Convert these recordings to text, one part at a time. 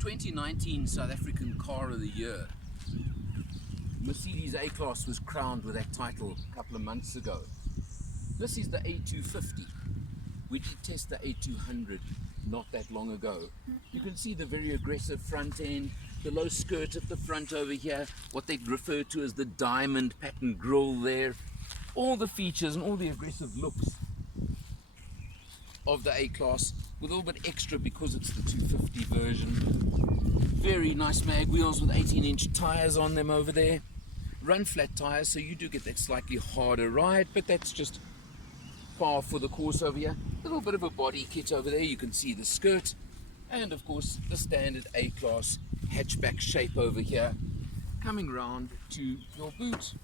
2019 South African Car of the Year. Mercedes A-Class was crowned with that title a couple of months ago. This is the A250. We did test the A200 not that long ago. You can see the very aggressive front end, the low skirt at the front over here, what they refer to as the diamond pattern grille there. All the features and all the aggressive looks of the A-Class with a little bit extra because it's the 250 version. Very nice mag wheels with 18-inch tires on them over there. Run flat tires, so you do get that slightly harder ride, but that's just par for the course over here. A little bit of a body kit over there. You can see the skirt and of course the standard A-Class hatchback shape over here. Coming round to your boot,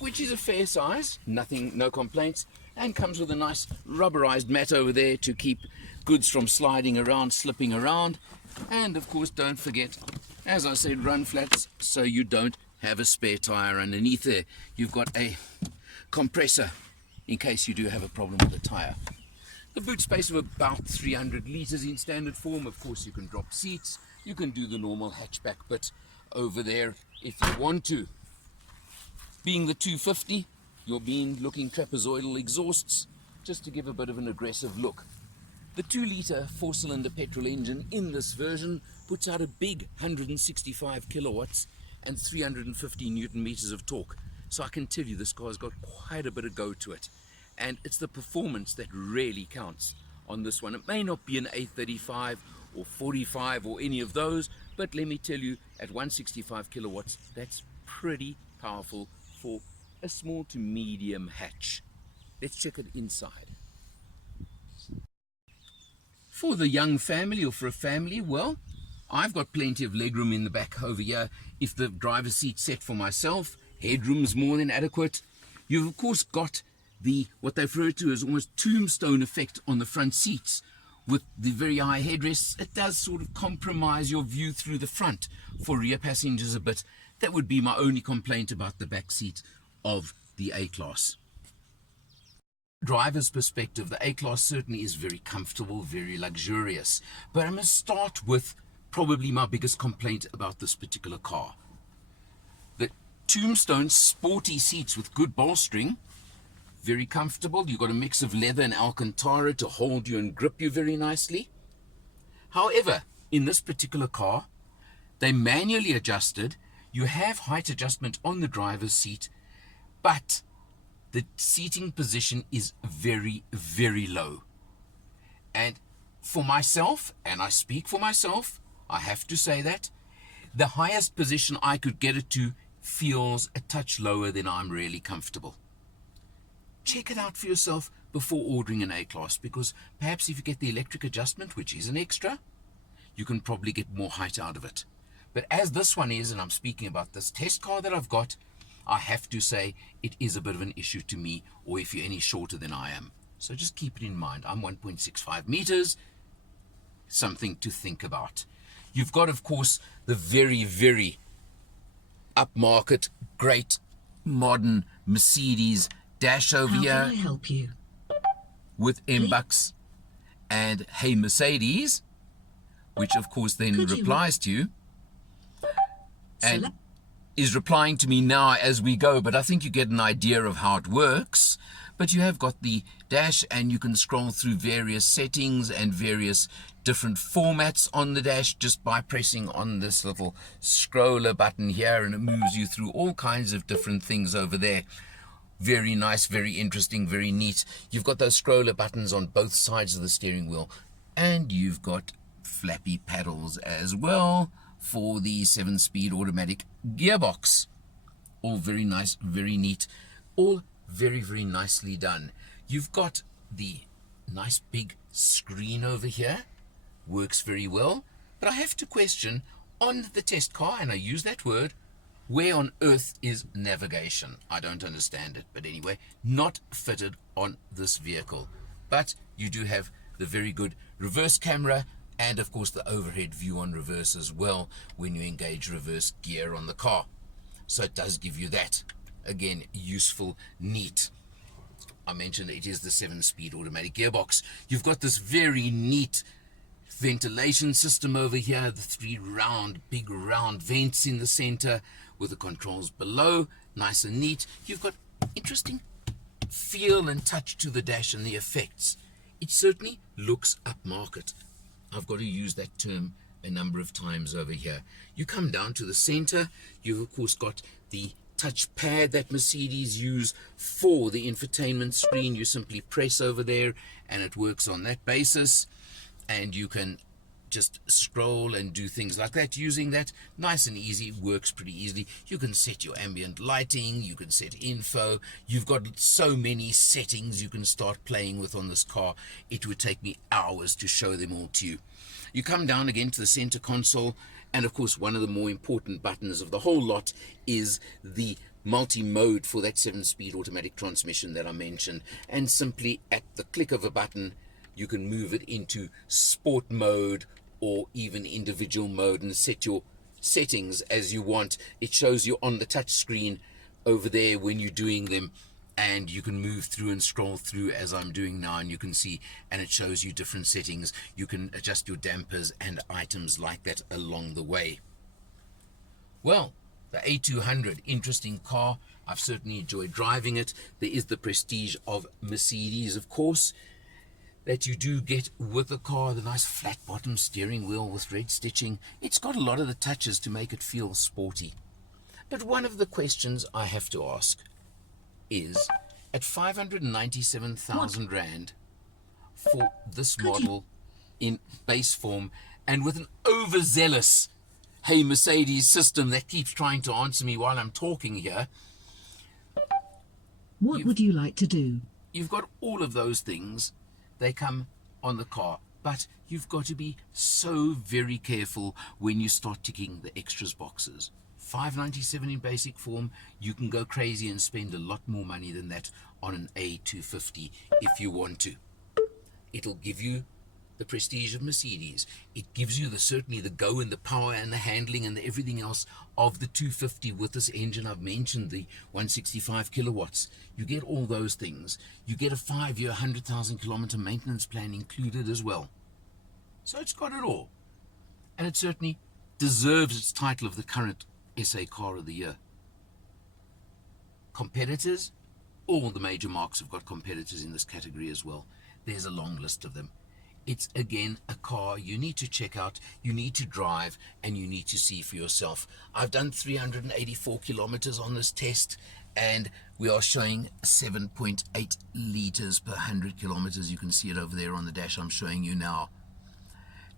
which is a fair size, no complaints, and comes with a nice rubberized mat over there to keep goods from sliding around, slipping around. And of course, don't forget, as I said, run flats, so you don't have a spare tire underneath there. You've got a compressor in case you do have a problem with the tire. The boot space of about 300 litres in standard form. Of course, you can drop seats, you can do the normal hatchback bit over there if you want to. Being the 250, you're being looking trapezoidal exhausts, just to give a bit of an aggressive look. The 2-litre 4-cylinder petrol engine in this version puts out a big 165 kilowatts and 350 newton meters of torque. So I can tell you this car's got quite a bit of go to it. And it's the performance that really counts on this one. It may not be an A35 or 45 or any of those, but let me tell you, at 165 kilowatts, that's pretty powerful for a small to medium hatch. Let's check it inside. For the young family or for a family, well, I've got plenty of legroom in the back over here. If the driver's seat's set for myself, headroom's more than adequate. You've of course got what they refer to as almost tombstone effect on the front seats with the very high headrests. It does sort of compromise your view through the front for rear passengers a bit. That would be my only complaint about the back seat of the A-Class. Driver's perspective, the A-Class certainly is very comfortable, very luxurious. But I'm going to start with probably my biggest complaint about this particular car. The tombstone sporty seats with good bolstering, very comfortable. You've got a mix of leather and Alcantara to hold you and grip you very nicely. However, in this particular car, they manually adjusted. You have height adjustment on the driver's seat, but the seating position is very, very low. And for myself, and I speak for myself, I have to say that the highest position I could get it to feels a touch lower than I'm really comfortable. Check it out for yourself before ordering an A-Class, because perhaps if you get the electric adjustment, which is an extra, you can probably get more height out of it. But as this one is, and I'm speaking about this test car that I've got, I have to say it is a bit of an issue to me, or if you're any shorter than I am. So just keep it in mind. I'm 1.65 meters, something to think about. You've got, of course, the very, very upmarket, great, modern Mercedes dash over here. How can I help you? With MBUX and Hey Mercedes, which of course then replies to you and is replying to me now as we go, but I think you get an idea of how it works. But you have got the dash and you can scroll through various settings and various different formats on the dash just by pressing on this little scroller button here, and it moves you through all kinds of different things over there. Very nice, very interesting, very neat. You've got those scroller buttons on both sides of the steering wheel, and you've got flappy paddles as well for the 7-speed automatic gearbox. All very nice, very neat, all very, very nicely done. You've got the nice big screen over here, works very well, but I have to question on the test car, and I use that word, where on earth is navigation? I don't understand it, but anyway, not fitted on this vehicle. But you do have the very good reverse camera and of course the overhead view on reverse as well when you engage reverse gear on the car. So it does give you that. Again, useful, neat. I mentioned it is the 7-speed automatic gearbox. You've got this very neat ventilation system over here, the three big round vents in the center with the controls below, nice and neat. You've got interesting feel and touch to the dash and the effects. It certainly looks upmarket. I've got to use that term a number of times over here. You come down to the center, you've of course got the touch pad that Mercedes use for the infotainment screen. You simply press over there and it works on that basis, and you can just scroll and do things like that using that. Nice and easy, works pretty easily. You can set your ambient lighting, you can set info. You've got so many settings you can start playing with on this car. It would take me hours to show them all to you. You come down again to the center console, and of course one of the more important buttons of the whole lot is the multi-mode for that 7-speed automatic transmission that I mentioned. And simply at the click of a button you can move it into sport mode or even individual mode and set your settings as you want. It shows you on the touch screen over there when you're doing them, and you can move through and scroll through as I'm doing now, and you can see, and it shows you different settings. You can adjust your dampers and items like that along the way. Well, the A200, interesting car. I've certainly enjoyed driving it. There is the prestige of Mercedes, of course, that you do get with the car. The nice flat bottom steering wheel with red stitching. It's got a lot of the touches to make it feel sporty. But one of the questions I have to ask is, at 597,000 Rand for this model in base form, and with an overzealous hey Mercedes system that keeps trying to answer me while I'm talking here, what would you like to do? You've got all of those things. They come on the car, but you've got to be so very careful when you start ticking the extras boxes. 597 in basic form, you can go crazy and spend a lot more money than that on an A250 if you want to. It'll give you the prestige of Mercedes. It gives you certainly the go and the power and the handling and everything else of the 250 with this engine. I've mentioned the 165 kilowatts. You get all those things. You get a 5-year, 100,000 kilometer maintenance plan included as well. So it's got it all. And it certainly deserves its title of the current SA Car of the Year. Competitors, all the major marques have got competitors in this category as well. There's a long list of them. It's again a car you need to check out, you need to drive, and you need to see for yourself. I've done 384 kilometers on this test, and we are showing 7.8 liters per 100 kilometers. You can see it over there on the dash I'm showing you now.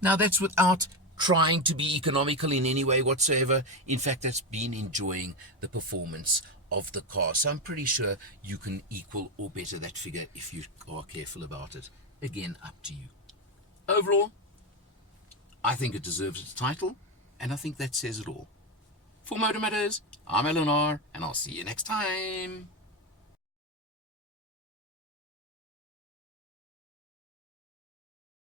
Now that's without trying to be economical in any way whatsoever. In fact, that's been enjoying the performance of the car. So I'm pretty sure you can equal or better that figure if you are careful about it. Again, up to you. Overall, I think it deserves its title, and I think that says it all. For Motor Matters, I'm Eleanor, and I'll see you next time.